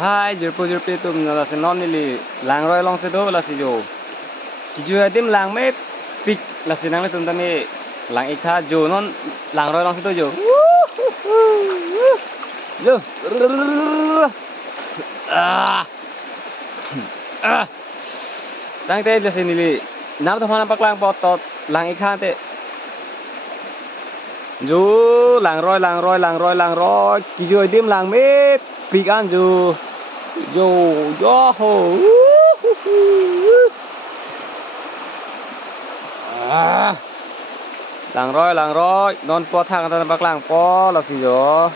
hai giờ pe tụm là sẽ non đi lì làng rồi long sẽ đó là sẽ vô chỉ chưa tìm làng mấy pick là sẽ năng lên tụm ta mê làng ít ha vô non làng rồi long sẽ đó vô vô à à đang tê là sẽ đi lì nam thằng nam bắc làng bọt tọt làng ít ha tê vô làng rồi chỉ chưa tìm làng mấy pick ăn vô yo yo ho à làng rồi non po thang ta bắc làng po là gì đó